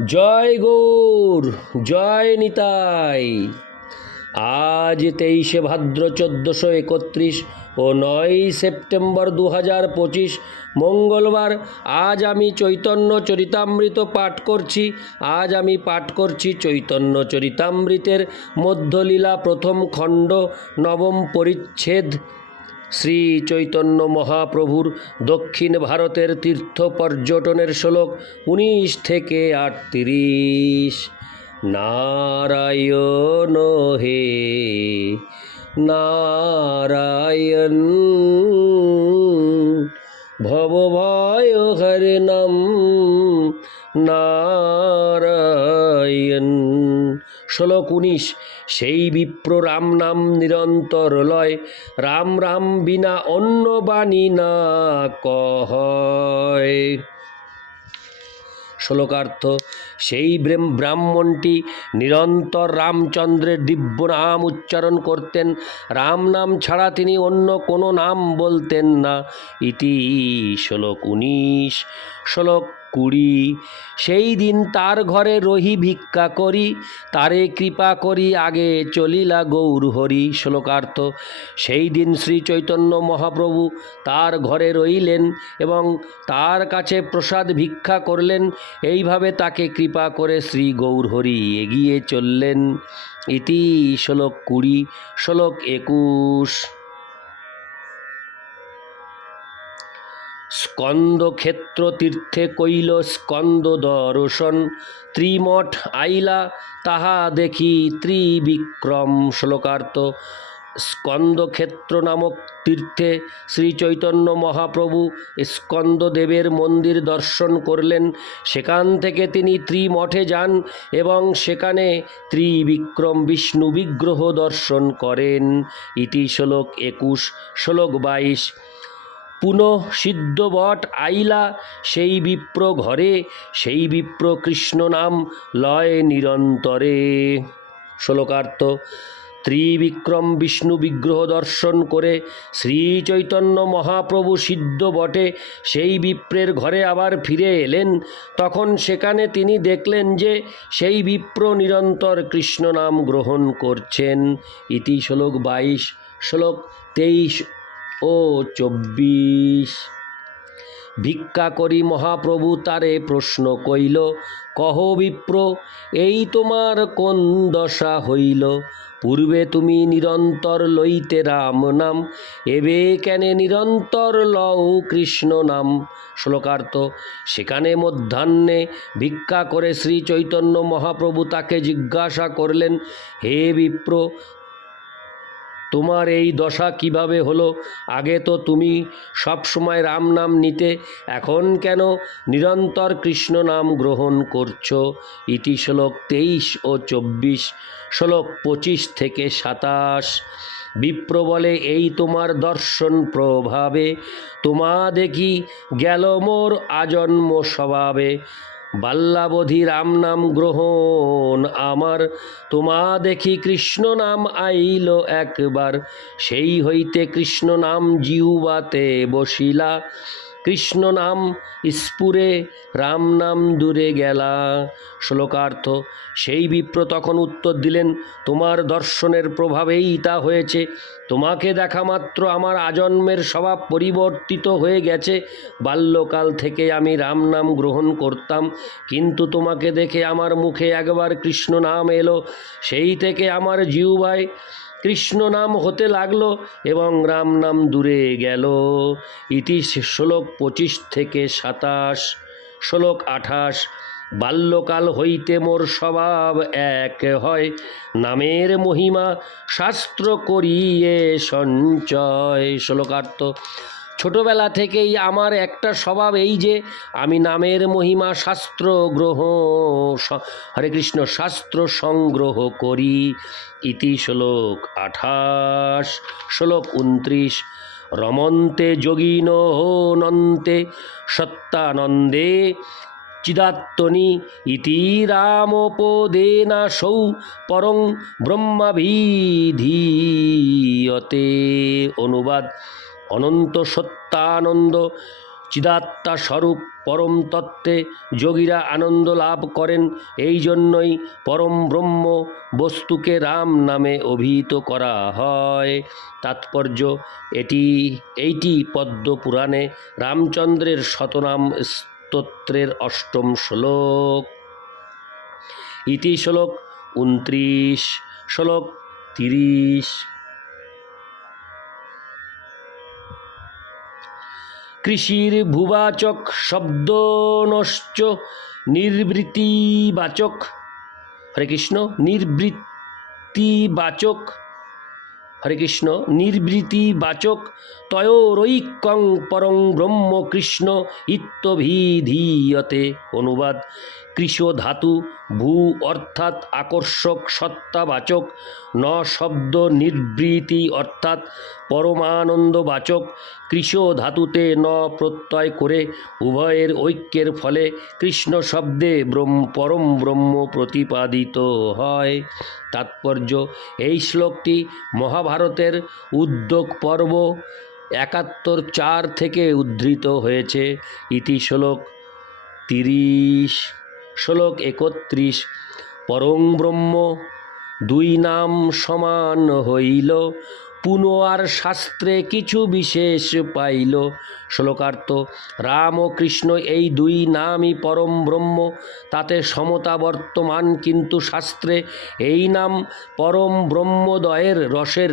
জয় গৌর, জয় নিতাই। আজ তেইশে ভাদ্র চোদ্দোশো একত্রিশ ও নয় সেপ্টেম্বর দু হাজার পঁচিশ মঙ্গলবার আজ আমি চৈতন্য চরিতামৃত পাঠ করছি। আজ আমি পাঠ করছি চৈতন্য চরিতামৃতের মধ্যলীলা প্রথম খণ্ড নবম পরিচ্ছেদ। শ্রী চৈতন্য মহাপ্রভুর দক্ষিণ ভারতের তীর্থ পর্যটনের শ্লোক উনিশ থেকে আটত্রিশ। নারায়ণ হে নারায়ণ, ভব ভয় হরে নাম নারায়ণ। শ্লোক উনিশ, সেই বিপ্র রাম নাম নিরন্তর লয়, রাম রাম বিনা অন্য বাণী না কহয়। শ্লোকার্থ, সেই ব্রাহ্মণটি নিরন্তর রামচন্দ্রের দিব্য নাম উচ্চারণ করতেন। রাম নাম ছাড়া তিনি অন্য কোনো নাম বলতেন না। ইতি শ্লোক উনিশ, শ্লোক কুড়ি। সেই দিন তার ঘরে রহি ভিক্ষা করি, তারে কৃপা করি, আগে চলিলা গৌর হরি শ্লোকার্থ। সেই দিন শ্রী চৈতন্য মহাপ্রভু তার ঘরে রইলেন এবং তার কাছে প্রসাদ ভিক্ষা করলেন। এইভাবে তাকে কৃপা করে শ্রী গৌরহরি এগিয়ে চললেন। ইতি শ্লোক কুড়ি, শ্লোক একুশ। স্কন্দক্ষেত্র তীর্থে কইল স্কন্দ দর্শন ত্রিমঠ আইলা, তাহা দেখি ত্রিবিক্রম শ্লোকার্থ। স্কন্দক্ষেত্র নামক তীর্থে শ্রী চৈতন্য মহাপ্রভু স্কন্দদেবের মন্দির দর্শন করলেন। সেখান থেকে তিনি ত্রিমঠে যান এবং সেখানে ত্রিবিক্রম বিষ্ণু বিগ্রহ দর্শন করেন। ইতি শ্লোক একুশ, শ্লোক বাইশ। পুনঃ সিদ্ধবট আইলা, সেই বিপ্র ঘরে, সেই বিপ্র কৃষ্ণ নাম লয় নিরন্তরে। শ্লোকার্থ, ত্রিবিক্রম বিষ্ণু বিগ্রহ দর্শন করে শ্রী চৈতন্য মহাপ্রভু সিদ্ধ বটে সেই বিপ্রের ঘরে আবার ফিরে এলেন। তখন সেখানে তিনি দেখলেন যে সেই বিপ্র নিরন্তর কৃষ্ণ নাম গ্রহণ করছেন। ইতি শ্লোক বাইশ, শ্লোক তেইশ ও চব্বিশ। ভিক্ষা করি মহাপ্রভু, তারে প্রশ্ন কইল, কহ বিপ্র, এই তোমার কোন দশা হইল? পূর্বে তুমি নিরন্তর লইতে রাম নাম, এবে কেনে নিরন্তর লও কৃষ্ণ নাম। শ্লোকার্থ, সেখানে মধ্যাহ্নে ভিক্ষা করে শ্রী চৈতন্য মহাপ্রভু তাকে জিজ্ঞাসা করলেন, হে বিপ্র তোমার এই দশা কীভাবে হলো? আগে তো তুমি সব সময় রাম নাম নিতে, এখন কেন নিরন্তর কৃষ্ণ নাম গ্রহণ করছ? ইতি শ্লোক তেইশ ও চব্বিশ, শ্লোক পঁচিশ থেকে সাতাশ। বিপ্র বলে, এই তোমার দর্শন প্রভাবে, তোমা দেখি গেল মোর আজন্ম স্বভাবে। বাল্যাবধি রাম নাম গ্রহণ। আমার তোমা দেখি কৃষ্ণ নাম আইল একবার। সেই হইতে কৃষ্ণ নাম জিউবাতে বসিলা। কৃষ্ণ নাম স্পুরে রাম নাম দূরে গেলা। শ্লোকার্থ, সেই বিপ্র তখন উত্তর দিলেন, তোমার দর্শনের প্রভাবেই তা হয়েছে। তোমাকে দেখা মাত্র আমার আজন্মের স্বভাব পরিবর্তিত হয়ে গেছে। বাল্যকাল থেকে আমি রাম নাম গ্রহণ করতাম, কিন্তু তোমাকে দেখে আমার মুখে একবার কৃষ্ণ নাম এলো। সেই থেকে আমার জিউবায় কৃষ্ণ নাম হতে লাগল এবং রাম নাম দূরে গেল। ইতি শ্লোক পঁচিশ থেকে সাতাশ, শ্লোক আঠাশ, বাল্যকাল হইতে মোর স্বভাব এক হয়, নামের মহিমা শাস্ত্র করিয়ে সঞ্চয়। শ্লোকার্থ ছোটবেলা থেকেই আমার একটা স্বভাব এই যে, আমি নামের মহিমা শাস্ত্র গ্রহ হরে কৃষ্ণ শাস্ত্র সংগ্রহ করি। ইতি শ্লোক আঠাশ, শ্লোক উনত্রিশ, রমন্তে যোগিন নন্তে সত্যানন্দে চিদাত্মনি ইতি রামোপদেনা সৌ পরং ব্রহ্মাভিধীয়তে অনুবাদ অনন্ত সত্যানন্দ, চিদাত্মা স্বরূপ পরম তত্ত্বে যোগীরা আনন্দ লাভ করেন এই জন্যই পরম ব্রহ্ম বস্তুকে রাম নামে অভিহিত করা হয়। তাৎপর্য, এটি, এইটি পদ্ম পুরাণে রামচন্দ্রের শতনাম স্তোত্রের অষ্টম শ্লোক। ইতি শ্লোক উনত্রিশ, শ্লোক তিরিশ। কৃষির ভূবাচক শব্দনশ্চ নির্বৃত্তিবাচক হরে কৃষ্ণ নির্বৃত্তিবাচক হরে কৃষ্ণ, নির্বৃতিবাচক। রৈকং পরং ব্রহ্ম কৃষ্ণ ইত্যভিধীয়তে অনুবাদ কৃষ ধাতু, ভূ অর্থাৎ আকর্ষক, সত্তাবাচক, ন শব্দ নির্বৃতি অর্থাৎ পরমানন্দবাচক। কৃষ ধাতুতে ন প্রত্যয় করে উভয়ের ঐক্যের ফলে কৃষ্ণ শব্দে ব্রহ্ম, পরম ব্রহ্ম প্রতিপাদিত হয়। তাৎপর্য, এই শ্লোকটি মহাভারতের উদ্যোগ পর্ব একাত্তর চার থেকে উদ্ধৃত হয়েছে। ইতি শ্লোক তিরিশ। শ্লোক একত্রিশ, পরং ব্রহ্ম দুই নাম সমান হইল পুনঃ আর শাস্ত্রে কিছু বিশেষ পাইল। শ্লোকার্থ, রাম ও কৃষ্ণ এই দুই নামই পরম ব্রহ্ম, তাতে সমতা বর্তমান, কিন্তু শাস্ত্রে এই নাম পরম ব্রহ্মদয়ের রসের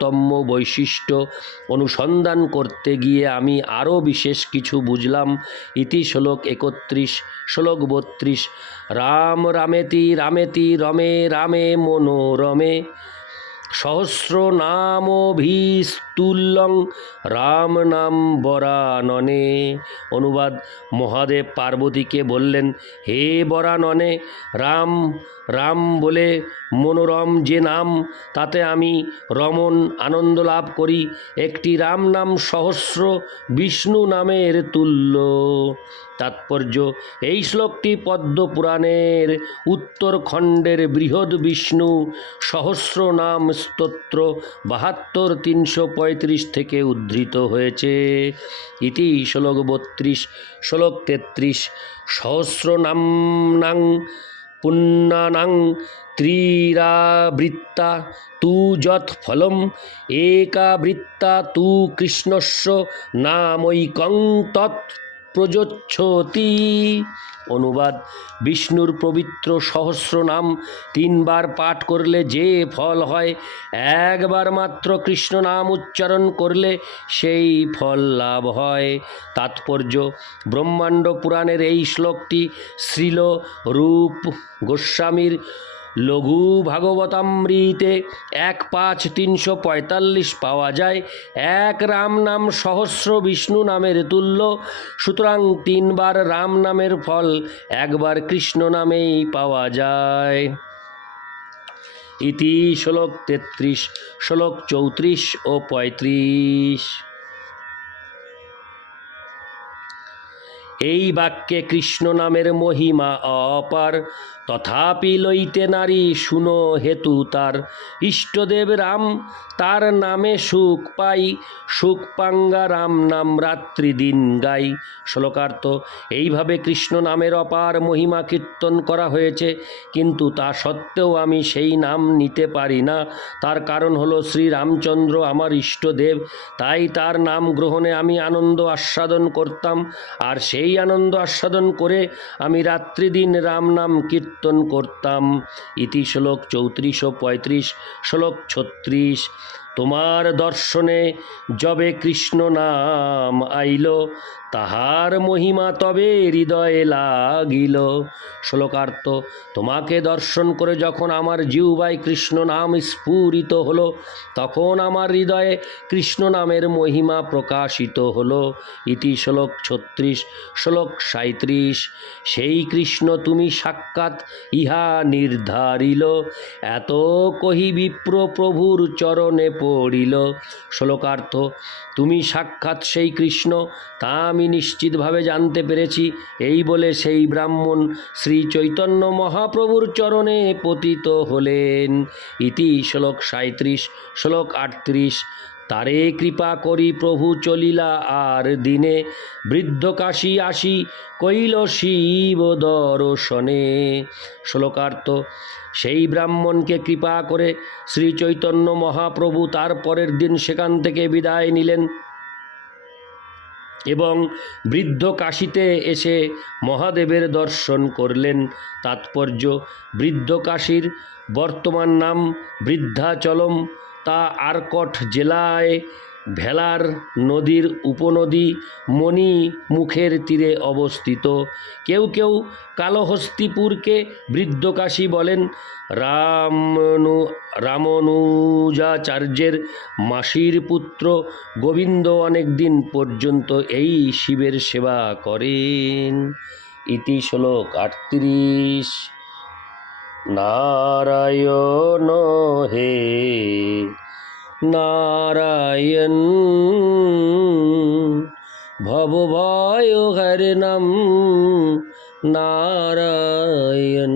তারতম্য বৈশিষ্ট্য অনুসন্ধান করতে গিয়ে আমি আরও বিশেষ কিছু বুঝলাম। ইতি শ্লোক একত্রিশ, শ্লোক বত্রিশ, রাম রামেতি রামেতি রমে, রামে মনোরমে। সহস্র নামভিস্তুল্যং, রাম নাম বরাননে। অনুবাদ মহাদেব পার্বতীকে বললেন, হে বরাননে, রাম রাম বলে মনোরম যে নাম, তাতে আমি রমন আনন্দ লাভ করি। একটি রাম নাম সহস্র, বিষ্ণু নামের তুল্য। তাৎপর্য, এই শ্লোকটি পদ্ম পুরাণের উত্তর খণ্ডের বৃহৎ বিষ্ণু সহস্র নাম স্তোত্র বাহাত্তর তিনশো পঁয়ত্রিশ থেকে উদ্ধৃত হয়েছে। ইতি শ্লোক বত্রিশ, শ্লোক তেত্রিশ, সহস্র নাম পুণ্যানাং ত্রিরাবৃত্তা তু যৎ ফলম একাবৃত্তা তু কৃষ্ণস্য নামৈকং তৎ প্রযোচ্ছতি। অনুবাদ, বিষ্ণুর পবিত্র সহস্র নাম তিনবার পাঠ করলে যে ফল হয়, একবার মাত্র কৃষ্ণ নাম উচ্চারণ করলে সেই ফল লাভ হয়। তাৎপর্য, ব্রহ্মাণ্ড পুরাণের এই শ্লোকটি শ্রীল রূপ গোস্বামীর লঘু ভাগবতামৃতে এক পাঁচ তিনশো পঁয়তাল্লিশ পাওয়া যায়। এক রাম নাম সহস্র বিষ্ণু নামের তুল্য। সুতরাং তিনবার রাম নামের ফল, একবার কৃষ্ণ নামেই পাওয়া যায়। ইতি শ্লোক তেত্রিশ, শ্লোক চৌত্রিশ ও পঁয়ত্রিশ। এই বাক্যে কৃষ্ণ নামের মহিমা অপার। তথাপি লইতে নারী, শুনো হেতু তার। ইষ্টদেব রাম, তার নামে সুখ পাই। সুখ পাঙ্গা রাম নাম রাত্রি দিন গাই। শ্লোকার্থ, এইভাবে কৃষ্ণ নামের অপার মহিমা কীর্তন করা হয়েছে, কিন্তু তা সত্ত্বেও আমি সেই নাম নিতে পারি না। তার কারণ হলো শ্রী রামচন্দ্র আমার ইষ্টদেব। তাই তার নাম গ্রহণে আমি আনন্দ আস্বাদন করতাম। আর সেই আনন্দ আস্বাদন করে আমি রাত্রিদিন রাম নাম কীর্তন করতাম। ইতি শ্লোক চৌত্রিশ ও পঁয়ত্রিশ, শ্লোক ছত্রিশ। তোমার দর্শনে যবে কৃষ্ণ নাম আইল, তাহার মহিমা তবে হৃদয়ে লাগিল। শ্লোকার্থ, তোমাকে দর্শন করে যখন আমার জিউবাই কৃষ্ণ নাম স্ফুরিত হলো, তখন আমার হৃদয়ে কৃষ্ণ নামের মহিমা প্রকাশিত হলো। ইতি শ্লোক ছত্রিশ, শ্লোক সাঁত্রিশ সেই কৃষ্ণ তুমি সাক্ষাৎ ইহা নির্ধারিল। এত কহি বিপ্র প্রভুর চরণে পড়িল শ্লোকার্থ, তুমি সাক্ষাৎ সেই কৃষ্ণ, তা আমি নিশ্চিতভাবে জানতে পেরেছি। এই বলে সেই ব্রাহ্মণ শ্রী চৈতন্য মহাপ্রভুর চরণে পতিত হলেন। ইতি শ্লোক সাঁত্রিশ শ্লোক আটত্রিশ। তারে কৃপা করি প্রভু চলিলা আর দিনে বৃদ্ধ কাশী আসি কৈল শিব দর্শনে। শ্লোকার্থ, সেই ব্রাহ্মণকে কৃপা করে শ্রী চৈতন্য মহাপ্রভু তার পরের দিন সেখান থেকে বিদায় নিলেন এবং বৃদ্ধ কাশীতে এসে মহাদেবের দর্শন করলেন। তাৎপর্য, বৃদ্ধ কাশীর বর্তমান নাম বৃদ্ধাচলম তা আরকট জেলায় ভেলার নদীর উপনদী মণি মুখের তীরে অবস্থিত। কেউ কেউ কালহস্তিপুরকে বৃদ্ধকাশী বলেন। রামনু, রামনুজাচার্যের মাসির পুত্র গোবিন্দ অনেক দিন পর্যন্ত এই শিবের সেবা করেন। ইতি শ্লোক আটত্রিশ। নারায়ণ হে নারায়ণ। ভবভয় হরে নাম নারায়ণ।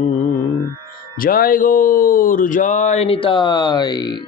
জয় গৌর জয় নিতাই।